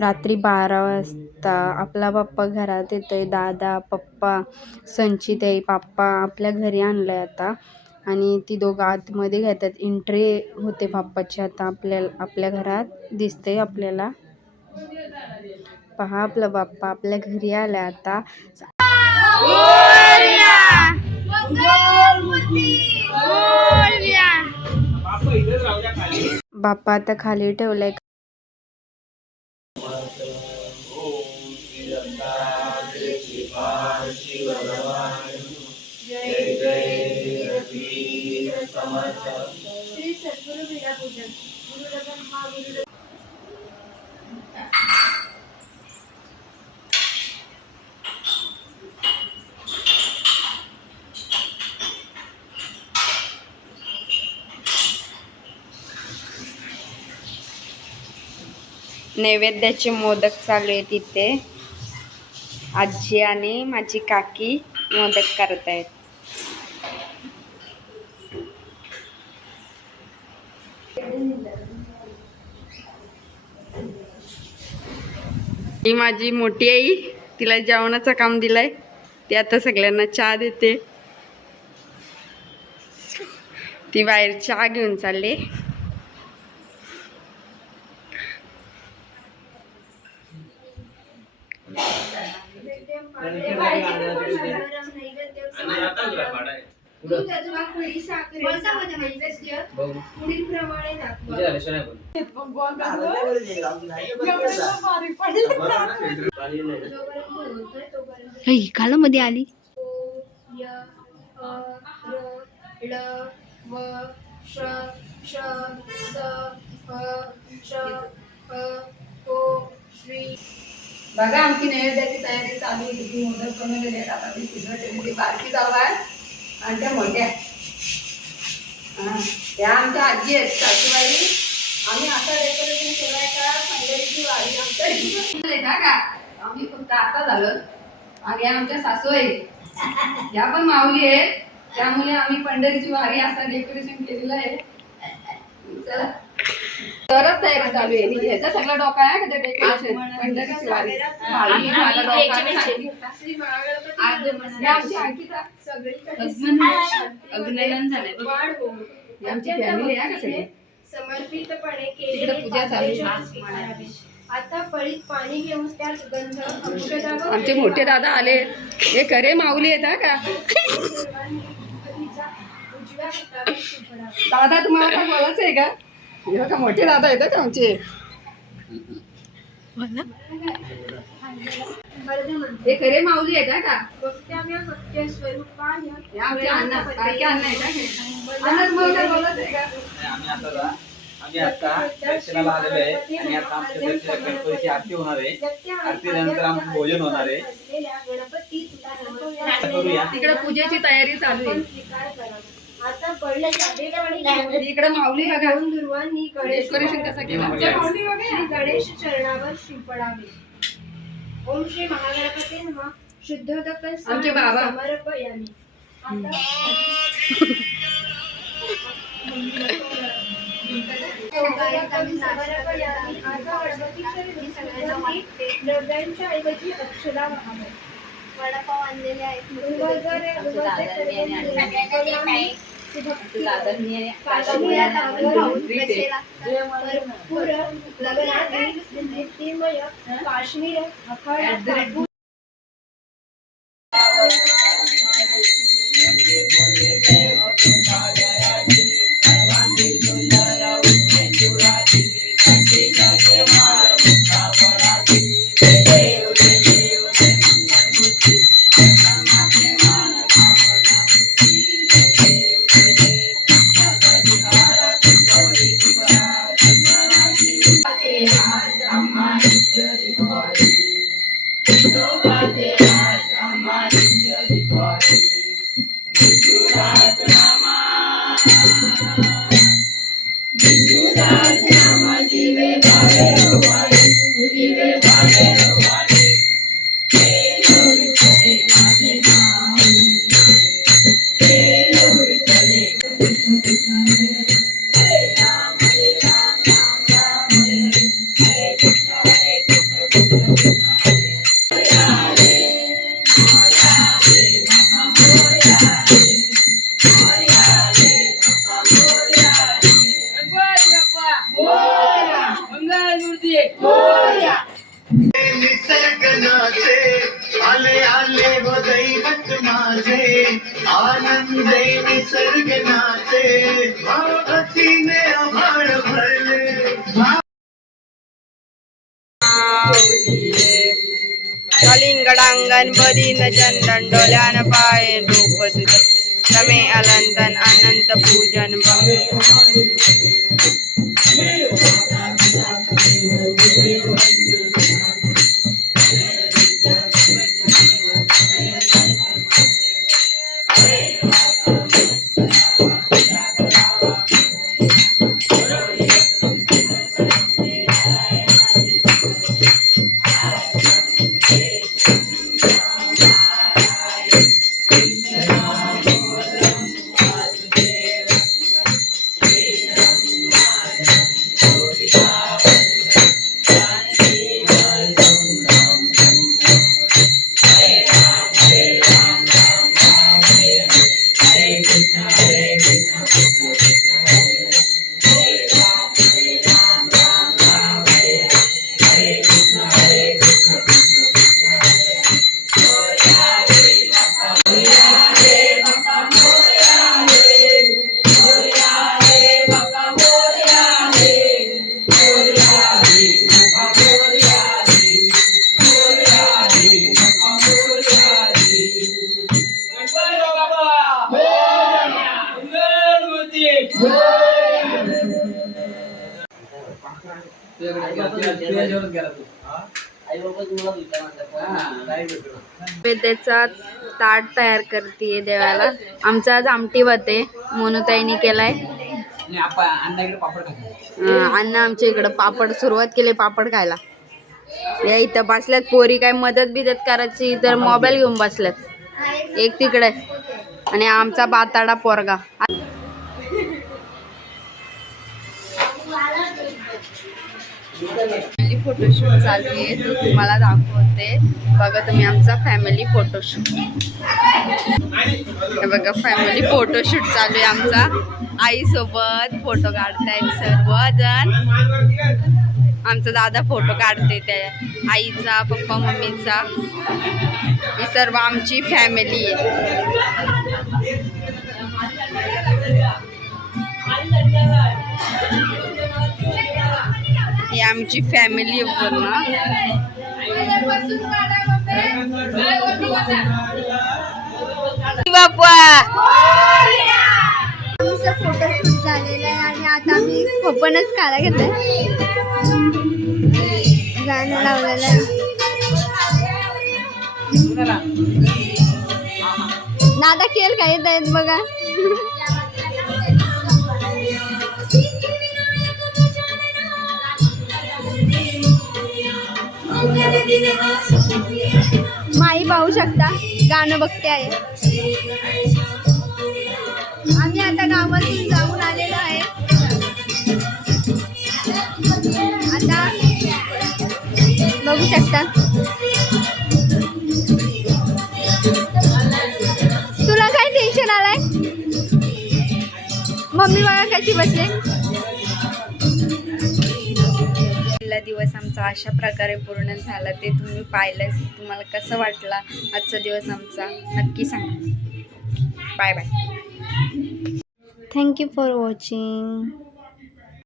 रात्री 12 वाजता आपला बाप्पा घरात येतोय. दादा पप्पा संचिताई पाप्पा आपल्या घरी आणलंय आता आणि ती दोघं आतमध्ये घेतात. एंट्री होते बाप्पाची आता आपल्या घरात दिसते आपल्याला. पहा आपला बाप्पा आपल्या घरी आलाय आता. बाप्पा आता खाली ठेवलाय. नैवेद्याचे मोदक चालू आहे तिथे. आजी आणि माझी काकी मोदक करतायत. ही माझी मोठी आई, तिला जेवणाचं काम दिलंय. ती आता सगळ्यांना चहा देते. ती बाहेर चहा घेऊन चालले. कालामध्ये आली. बघा आमची नैवेद्याची तयारी चालू आहे. किती मोदक करून गेले आता. ती बारकी जाऊ आहे आणि त्या मोठ्या त्या आमच्या आजी आहेत सासूबाई. आम्ही आता डेकोरेशन केलंय का पंढरीची वारी आमच्या का आम्ही फक्त आता झालं. आणि आमच्या सासूबाई या पण माऊली आहेत. त्यामुळे आम्ही पंढरीची वारी असं डेकोरेशन केलेलं आहे. चला तरच तयारी चालू आहे. ह्याचा सगळा डोका आहे का डेकोरेशन पंढरीची वारी. आमची फॅमिली आहे का सगळी समर्पितपणे तिकडे पूजा चालू आहे. आता पळीत पाणी घेऊन त्या सुगंध औषधावर आमचे मोठे दादा आले. हे खरे माऊली आहेत का दादा. तुम्हाला काय बोलायचं आहे का? हे का मोठे दादा आहेत का आमचे. हे खरे माऊली आहेत का? आम्ही आता दर्शनाला आलेलो आहे आणि आता आमच्या गणपतीची आरती होणार आहे. आरतीनंतर आमचं भोजन होणार आहे. तिकडे पूजेची तयारी चालू आहे. आता पडलं इकडे माऊली बघा. दुर्वांनी डेकोरेशन कसं केलं. गणेश चरणावर शिंपडावे. ओम श्री महागणपती नमः. शुद्धोदक आमचे बाबा. समर्पयामि. द्रव्यांच्या ऐवजी अक्षरा वाहावे. वडापाव आणलेले आहेत. काश्मीर अखंड Thank you. कलिंगडांगण बरीन चंदंडोल्यान पाय रूप तुझ रमे अलंतन अनंत पूजन पेद्याचा ताट तयार करते देवाला. आमचा आज आमटी होते मोनूताईने केलाय. अण्णा आमच्या इकडं पापड सुरुवात केली पापड खायला. या इथं बसल्यात पोरी काय मदत बिदत करायची तर मोबाईल घेऊन बसल्यात एक तिकडे आणि आमचा बाताडा पोरगा. फॅमिली फोटोशूट चालू आहे तो तुम्हाला दाखवते बघा तुम्ही आमचा फॅमिली फोटोशूट. हे बघा फॅमिली फोटोशूट चालू आहे आमचा. आईसोबत फोटो काढतायत सर्वजण. आमचा दादा फोटो काढते त्या आईचा पप्पा मम्मीचा. ही सर्व आमची फॅमिली आहे. ही आमची फॅमिली पूर्ण. बाप्पा आमचा फोटोशूट झालेला आहे आणि आता आम्ही खोपनच खायला घेतोय. गाणं लावलेलं आहे. दादा खेळ काय येत आहेत बघा. माई पाहू शकता गाणं बघते आहे. आम्ही आता गावातून जाऊन आलेलो आहे. आता बघू शकता. तुला काय टेन्शन आलंय? मम्मी बघा कशी बसले. पहिला दिवस आमचा अशा प्रकारे पूर्ण झाला. ते तुम्ही पाहिलंच. तुम्हाला कसं वाटला आजचा दिवस आमचा नक्की सांगा. Bye bye. Thank you for watching.